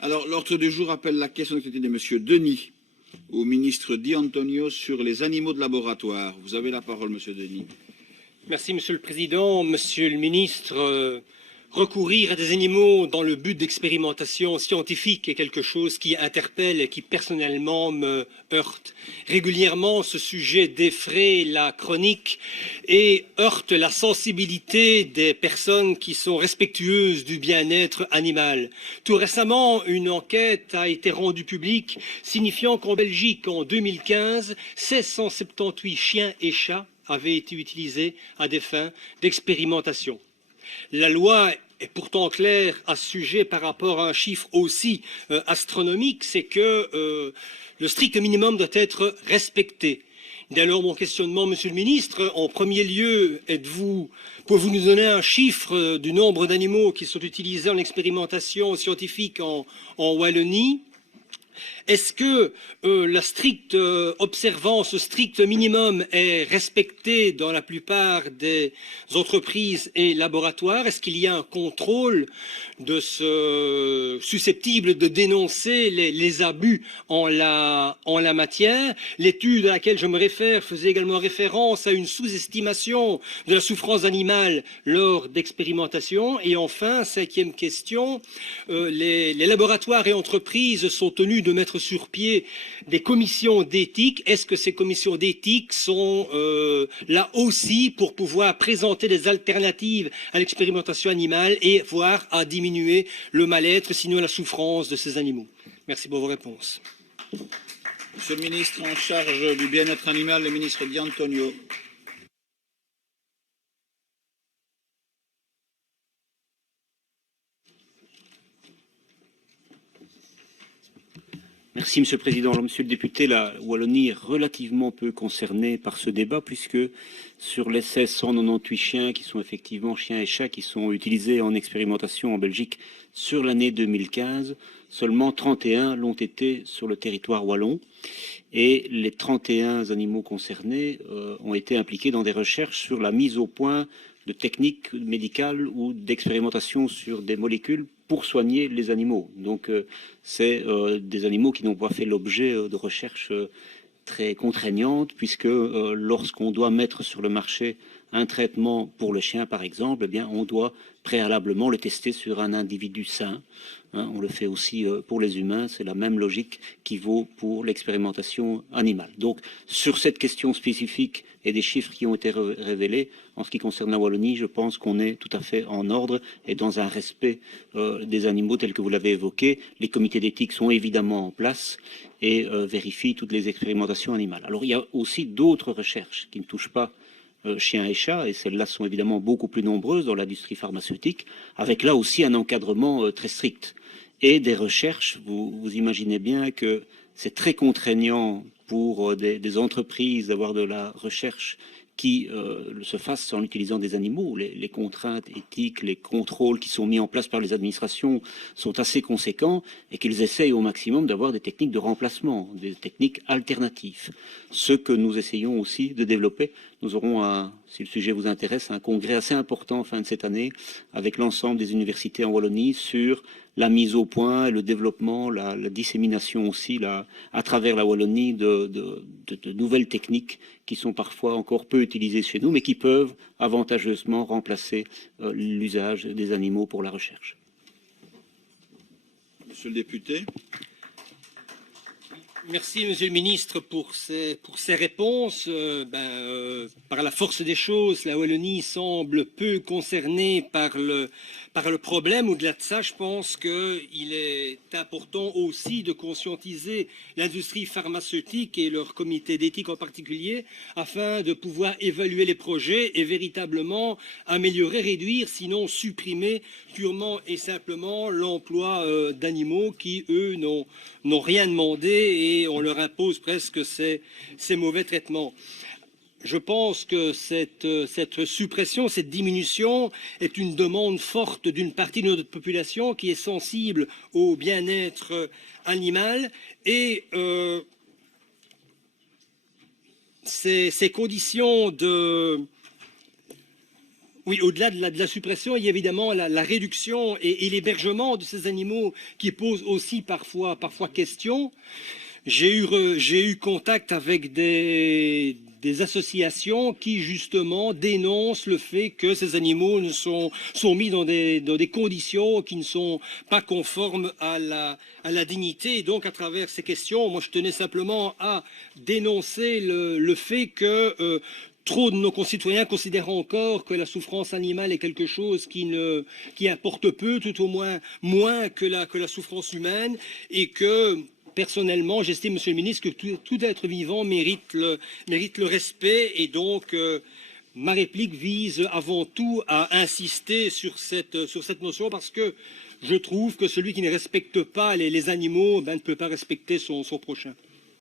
Alors, l'ordre du jour appelle la question d'actualité de M. Denis au ministre Di Antonio sur les animaux de laboratoire. Vous avez la parole, M. Denis. Merci, Monsieur le Président. Monsieur le ministre, recourir à des animaux dans le but d'expérimentation scientifique est quelque chose qui interpelle et qui personnellement me heurte. Régulièrement, ce sujet défraie la chronique et heurte la sensibilité des personnes qui sont respectueuses du bien-être animal. Tout récemment, une enquête a été rendue publique signifiant qu'en Belgique, en 2015, 1678 chiens et chats avaient été utilisés à des fins d'expérimentation. La loi est pourtant claire à ce sujet par rapport à un chiffre aussi astronomique, c'est que le strict minimum doit être respecté. Dès lors, mon questionnement, Monsieur le Ministre, en premier lieu, pouvez-vous nous donner un chiffre du nombre d'animaux qui sont utilisés en expérimentation scientifique en Wallonie ? Est-ce que la stricte observance, ce strict minimum est respecté dans la plupart des entreprises et laboratoires? Est-ce qu'il y a un contrôle susceptible de dénoncer les abus en la matière? L'étude à laquelle je me réfère faisait également référence à une sous-estimation de la souffrance animale lors d'expérimentations. Et enfin, cinquième question, les laboratoires et entreprises sont tenus de mettre sur pied des commissions d'éthique. Est-ce que ces commissions d'éthique sont là aussi pour pouvoir présenter des alternatives à l'expérimentation animale et voire à diminuer le mal-être, sinon la souffrance de ces animaux? Merci pour vos réponses. Monsieur le ministre en charge du bien-être animal, le ministre Di Antonio. Merci, Monsieur le Président. Monsieur le député, la Wallonie est relativement peu concernée par ce débat puisque sur les 1698 chiens qui sont effectivement chiens et chats qui sont utilisés en expérimentation en Belgique sur l'année 2015, seulement 31 l'ont été sur le territoire wallon. Et les 31 animaux concernés ont été impliqués dans des recherches sur la mise au point de techniques médicales ou d'expérimentation sur des molécules pour soigner les animaux. Donc c'est des animaux qui n'ont pas fait l'objet de recherches très contraignantes, puisque lorsqu'on doit mettre sur le marché un traitement pour le chien, par exemple, eh bien, on doit préalablement le tester sur un individu sain. Hein, on le fait aussi pour les humains, c'est la même logique qui vaut pour l'expérimentation animale. Donc, sur cette question spécifique et des chiffres qui ont été révélés, en ce qui concerne la Wallonie, je pense qu'on est tout à fait en ordre et dans un respect des animaux tels que vous l'avez évoqué. Les comités d'éthique sont évidemment en place et vérifient toutes les expérimentations animales. Alors, il y a aussi d'autres recherches qui ne touchent pas chiens et chats, et celles-là sont évidemment beaucoup plus nombreuses dans l'industrie pharmaceutique, avec là aussi un encadrement très strict. Et des recherches, vous imaginez bien que c'est très contraignant pour des entreprises d'avoir de la recherche qui se fasse en utilisant des animaux. Les contraintes éthiques, les contrôles qui sont mis en place par les administrations sont assez conséquents et qu'ils essayent au maximum d'avoir des techniques de remplacement, des techniques alternatives. Ce que nous essayons aussi de développer. Nous aurons, si le sujet vous intéresse, un congrès assez important en fin de cette année avec l'ensemble des universités en Wallonie sur la mise au point, le développement, la dissémination aussi à travers la Wallonie de nouvelles techniques qui sont parfois encore peu utilisées chez nous, mais qui peuvent avantageusement remplacer l'usage des animaux pour la recherche. Monsieur le député. Merci, Monsieur le Ministre, pour ces réponses. Par la force des choses, la Wallonie semble peu concernée par le problème. Au-delà de ça, je pense qu'il est important aussi de conscientiser l'industrie pharmaceutique et leur comité d'éthique en particulier, afin de pouvoir évaluer les projets et véritablement améliorer, réduire, sinon supprimer purement et simplement l'emploi d'animaux qui, eux, n'ont rien demandé et on leur impose presque ces mauvais traitements. Je pense que cette suppression, cette diminution est une demande forte d'une partie de notre population qui est sensible au bien-être animal et ces conditions Oui, au-delà de la suppression, il y a évidemment la réduction et l'hébergement de ces animaux qui posent aussi parfois question. J'ai eu contact avec des associations qui justement dénoncent le fait que ces animaux sont mis dans des conditions qui ne sont pas conformes à la dignité. Et donc à travers ces questions, moi je tenais simplement à dénoncer le fait que trop de nos concitoyens considèrent encore que la souffrance animale est quelque chose qui importe peu, tout au moins moins que la souffrance humaine, et que personnellement, j'estime, Monsieur le ministre, que tout être vivant mérite le respect, et donc ma réplique vise avant tout à insister sur cette notion, parce que je trouve que celui qui ne respecte pas les animaux ne peut pas respecter son prochain.